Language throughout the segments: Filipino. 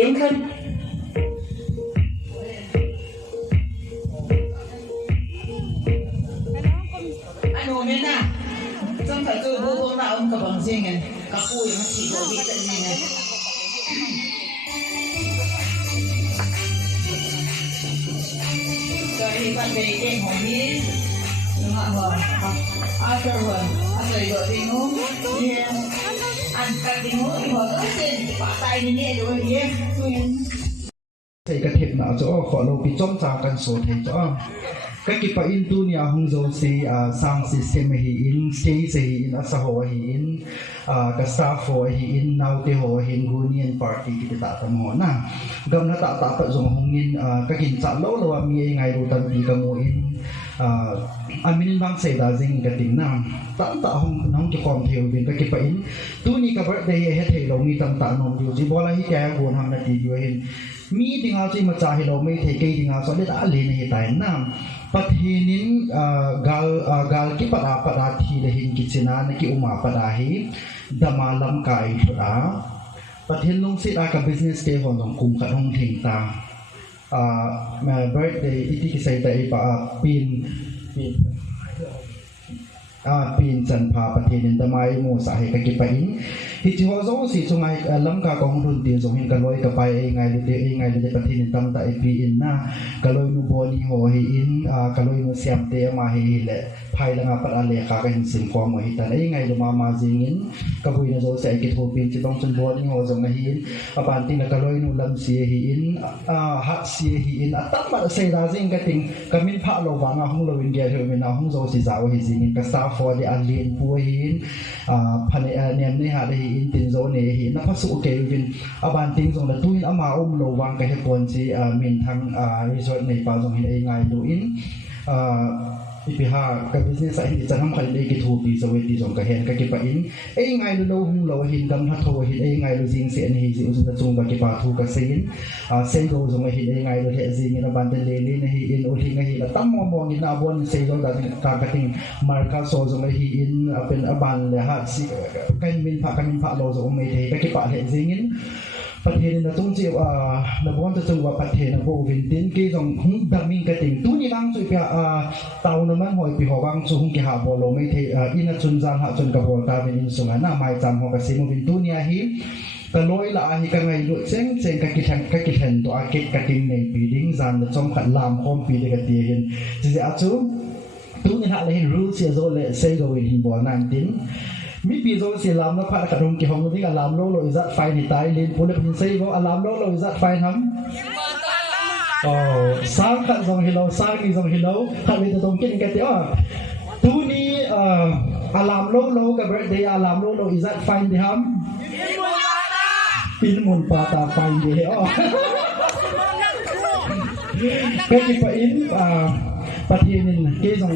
Yên khinh anh ngồi bên nào trong phải cứ vô vô nào ông cả bằng riêng này cả cùi mà chỉ có bị tận gì này rồi thì bạn về đêm hỏi đi đừng hỏi hỏi ai cho hỏi anh lấy vợ đi ngủ anh cắt đi ngủ thì hỏi ớt xin quả tay như thế rồi đi thầy cái thiệp nào chỗ khó lâu bị trống tràoกันsố thầy chỗ cái kịp phải in tu nhà hung dấu si sang system hi in stage hi in asaho hi in cái staff hi in now te ho hi union party kita tak temu na gam na tak tak zong hung in cái hin cha lo lo mi ngai ro tan pi kamu in amin bang sei da jing cái ting na tan ta hung nong ki kom theu bin cái kịp phải in tu ni ka birthday he thei lo mi tam ta nom ju ji bola hi ka gon ham na ti ju hin mi ting a chi ma cha hi lo me thei ke ting a so le da le ne tai na pathinin gal ki pada thi le hin ki china na ki uma pada hi damalam kai thura pathin long sit a ka business ke hon long kum kha hong thing ta my birthday iti ki sai ta pa pin chan pha pathinin damai mo sa he ka ki pa in hi chi ho zo si chungai lam ka kong run ti zong hin ka loi ka pai ngai le pathin tam ta pi in na ka loi nu boni ho hi in ka loi nu siam te ma hi le phai la nga pa le ka ka hin sim ko mo hi ta nei ngai lu ma ma jing in ka bui na zo se ki tho pin chi long chun boni ho zong hi in a ban ting ka loi nu lam si hi in ha si hi in a tam ma se da jing ka ting ka min pha lo wa nga hung lo in ge he min na hung zo si za hi jing in ka sa for the alien pu hi in phane nem ne ha hi in tin zo ne hi na phasu ke vin aban ting zong la tuin ama lo wang ka he pon chi min thang resort nei pa zong hin ai ngai lu in ipiha ka business ai ni chanam khali le ki thu pi zo we ti zong ka hen ka ki pa in ai ngai lu lo hum lo hin dam tha tho hin ai ngai lu jing se ni ji usun ta chung ba ki pa thu ka sein sei go zong hi ai ngai lu he jing in aban le le ne hi in o thi nga hi la tam mo mo ni na bon sei zo da ka ting marka so zong hi in pen aban le ha si kan min pha lo zo me the ka ki pa he jing inประเทศนั้นต้องเจ้านับวันจะจังหวะประเทศนั้นพวกวินเดนกี่ต้องหุ่นดำมิงกระติงตู้นี้บางส่วนเปียเตาน้ำมันหอยปีหอบางส่วนหุ่นกี่หาบอลไม่เทอินจุนจานหาจนกระบอกตาเป็นอินสุงานาไม้จำหอกระสิมวินตู้นี้ฮิตะลอยละฮิกังไงลุเซ็งกะกิทันตัวอาเกตกะติงในปีดิ้งจานจอมขัดลามคอมปีเดกะตีหินจะอาจูตู้นี้หาเลยหินรูเซียโซเลเซโกวินหินบัวนันตินมีปีโซเสียลามแล้วพระกระดงกี่ห้องที่อารามโลอิจัดไฟในตายเลนปุ่นเป็นเซย์ว่าอารามโลอิจัดไฟทำสร้างขัดทรงฮิโลสร้างนี่ทรงฮิโลขัดไปตรงกินกันเดียวตู้นี้อารามโลกับเบรดเดียอารามโลอิจัดไฟที่ทำปินมุนปาตาไฟเดียวก็ที่ไปอินประเทศนึงกี่ทรง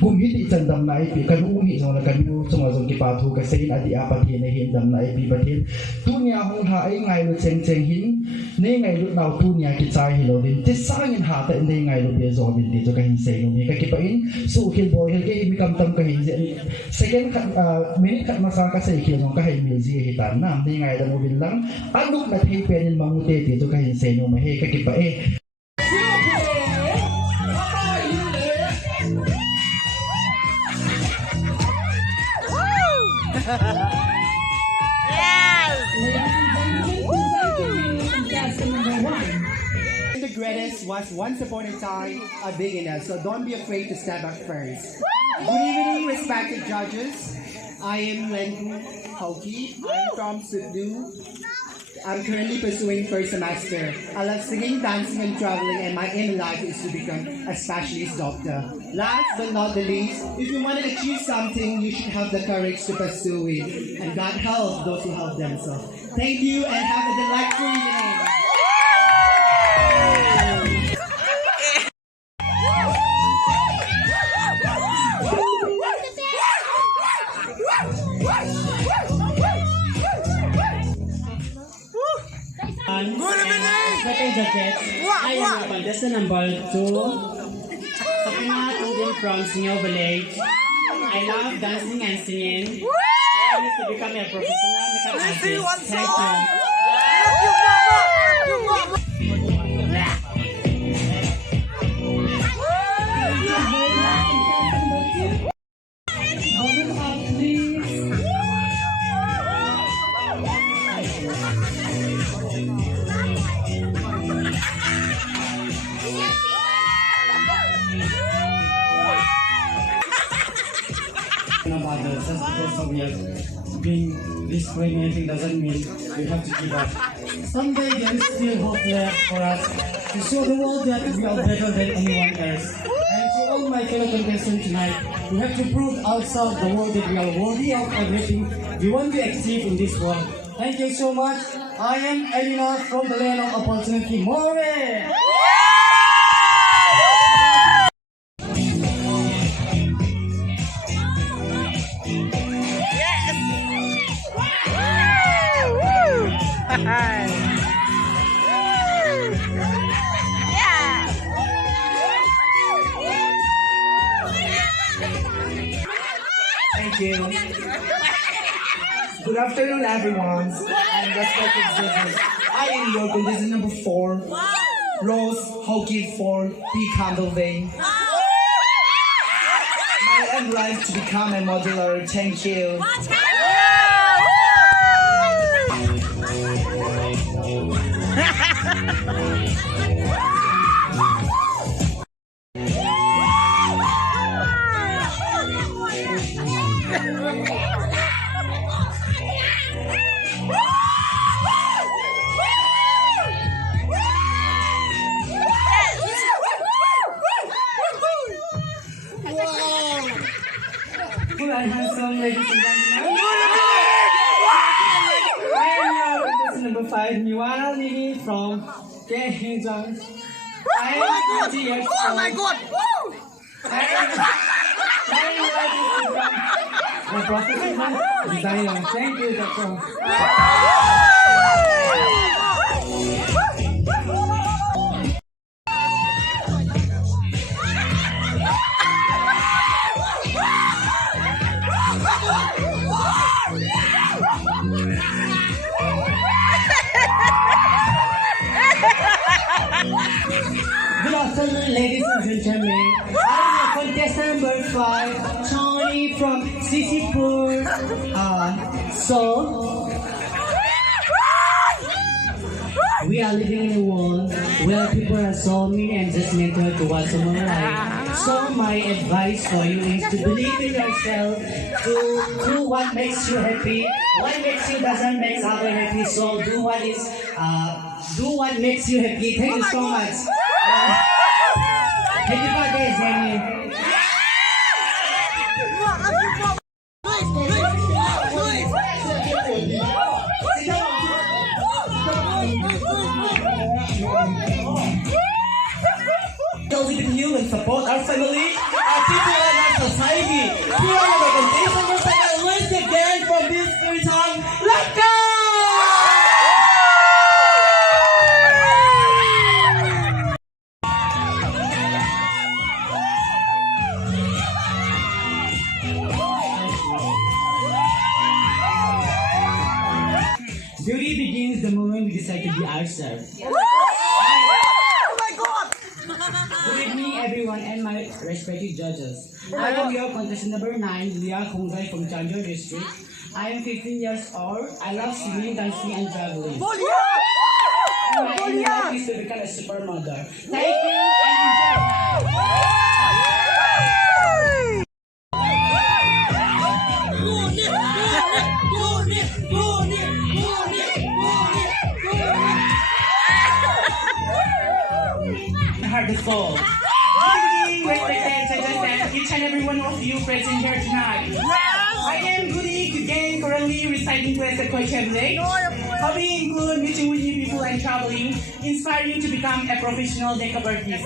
kung hindi chandam na ipi kan umi so na kan u so so ki pa thu ka sein adi apati ne hin dam na ipi patin tunya hong ha ai ngai lu cheng cheng hin ne ngai lu nau tunya ki chai hi lo din ti sang in ha ta ne ngai lu be zo bin ti to ka hin sei no mi ka ki pa in su khil boy hel ke mi kam tam ka hin second minute khat ma sa ka sei khil no ka hai mi ji hi tan nam ne ngai da mo bin lang anu na thei pen in mang te ti to ka hin sei no ma he ka ki pa e The greatest was once upon a time a beginner, so don't be afraid to step up first. Good evening, respected judges. I am Lenku Hoki. I'm from Sudlu. I'm currently pursuing first semester. I love singing, dancing, and traveling, and my aim in life is to become a specialist doctor. Last but not the least, if you want to achieve something, you should have the courage to pursue it. And God help those who help themselves. Thank you and have a delightful evening. Good evening! I am a contestant number 2. From Singaw Village. I love dancing and singing. I wish to become a professional makeup artist. Thank you. About this, just because we have been discriminating doesn't mean we have to give up. Someday there is still hope left for us to show the world that we are better than anyone else. And to all my fellow contestants tonight, we have to prove ourselves the world that we are worthy of everything we want to achieve in this world. Thank you so much. I am Elena from the land of opportunity. More! Thank you. Good afternoon, everyone, and respected judges. I am your contestant number 4, Rose Hockey for P. Candle Vein. My aim life to become a modeler. Thank you. Handsome ladies and gentlemen. I am your contestant number 5, Miwana Lili from Gollhang. I am 20 years old. Oh my God! I am a professional designer. Thank you, Doctor. Good afternoon, ladies and gentlemen. I am a contestant number 5, Tony from Sisipur. We are living in a world where people are so mean and judgmental towards someone like. So my advice for you is to believe in yourself, to do what makes you happy. What makes you doesn't make others happy. So do what makes you happy. Thank you so much. Happy birthday, Jamie. LGBT and support our family, our people and our deserve. Good evening, everyone, and my respected judges. I am your contestant number 9, Leah Khongzai from Changjong District. I am 15 years old. I love singing, dancing, and juggling. And my aim in life is to become a supermodel. Thank you and enjoy. Heart and soul. Good evening, respected judges, and each and every one of you present here tonight. I am Goody Kugain, currently residing to Essequoia Village. Hobby include meeting with new people and traveling, inspiring to become a professional makeup artist.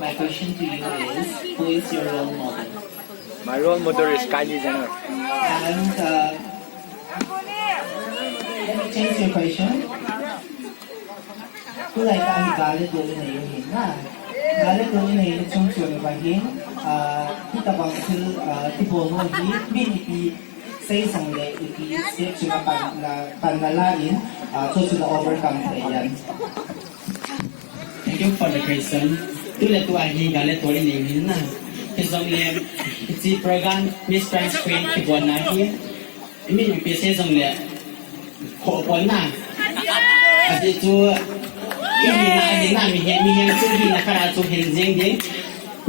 My question to you is, who is your role model? My role model is Kylie Jenner. And let me change your question. ผู้รายการมีการเลือกตัวในอยู่เห็นนะการเลือกตัวในช่วงส่วนบางเห็นที่ตะวันคือที่บัวหัวที่มีปีเส้นสองเล็กปีเส้นชุนปันนาลาอินช่วยชุน overcome ไปยัน Thank you for the question. ตัวเล็กตัวนี้การเลือกตัวในอยู่เห็นนะที่สองเล็กที่โปรแกรม Miss Grand Screen ที่บัวนาที่มีปีเส้นสองเล็กขอบัวนาอาจจะจูมีหน้ามีเห็นจุดที่นักการจูเห็นเสียงเด้ง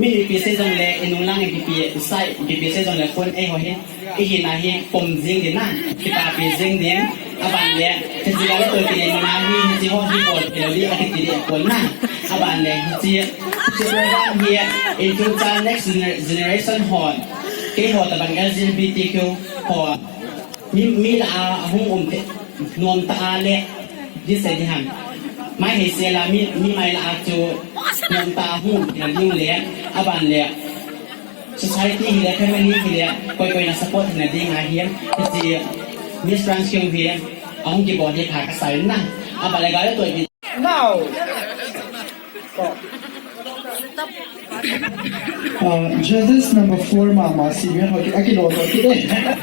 มีปีเส้นตรงเลยนุ่งล่างปีใส่ปีเส้นตรงเลยคนหัวเห็นเห็นหน้าเห็นปมเสียงเด้งนั่นที่ตาปีเสียงเด้งอาบันเลยที่สิ่งที่ตัวปีมันมีที่ห้องที่ปวดเดี๋ยวนี้อาทิตย์เดียวคนนั่นอาบันเลยที่โปรแกรมเฮีย into the next generation หอดที่หอดแต่บัน LGBTQ หอดมีละห้องนวมตาเละที่เสียที่หันไม่เห็นเสียละมีไม่ละจูนวมตาหูอย่างยิ่งเละอาบันเละ society เละ family เละค่อยๆนะ support นะดีงามเฮียที่มีสตรังเชียงเฮียเอาห้องกีบอร์ดที่ผ่ากระสายนั่นอาบันเลยก็ได้ตัวดี Now! Judges number 4, Mama, see me. Okay, today.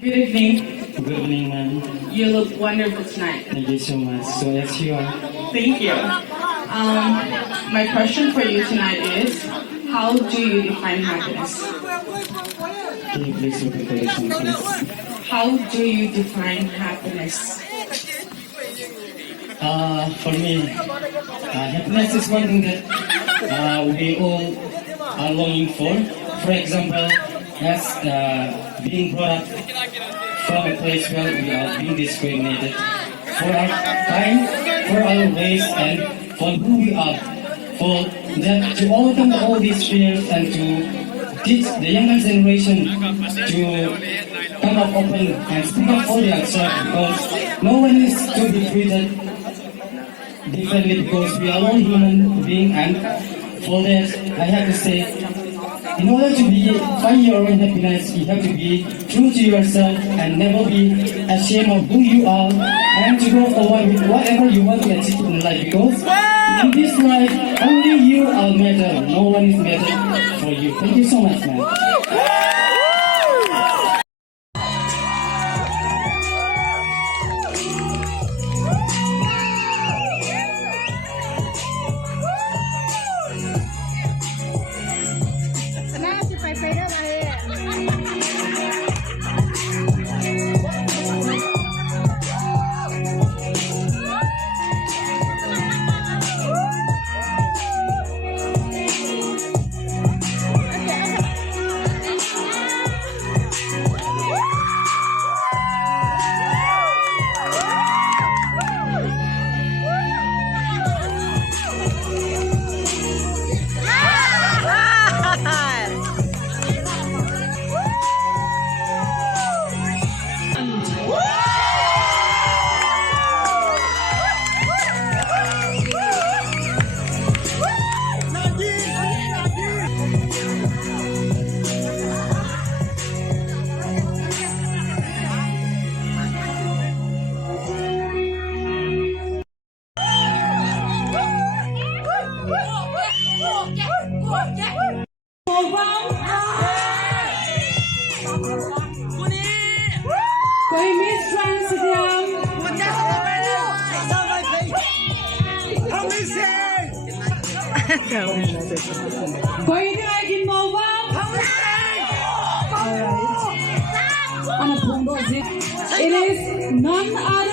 Good evening. Good evening, ma'am. You look wonderful tonight. Thank you so much. So as you are. Thank you. My question for you tonight is, how do you define happiness? Can you please repeat the question, please? How do you define happiness? For me, happiness is one thing that we all are longing for. For example, as being brought up from a place where we are being discriminated for our time, for our race, and for who we are. For that, to overcome all these fears and to teach the younger generation to come up open and speak up for themselves, because no one is to be treated differently, because we are all human beings. And for that, I have to say, in order to find your own happiness, you have to be true to yourself and never be ashamed of who you are, and to go forward with whatever you want to achieve in life, because in this life, only you are matter. No one is matter for you. Thank you so much, man. It is none other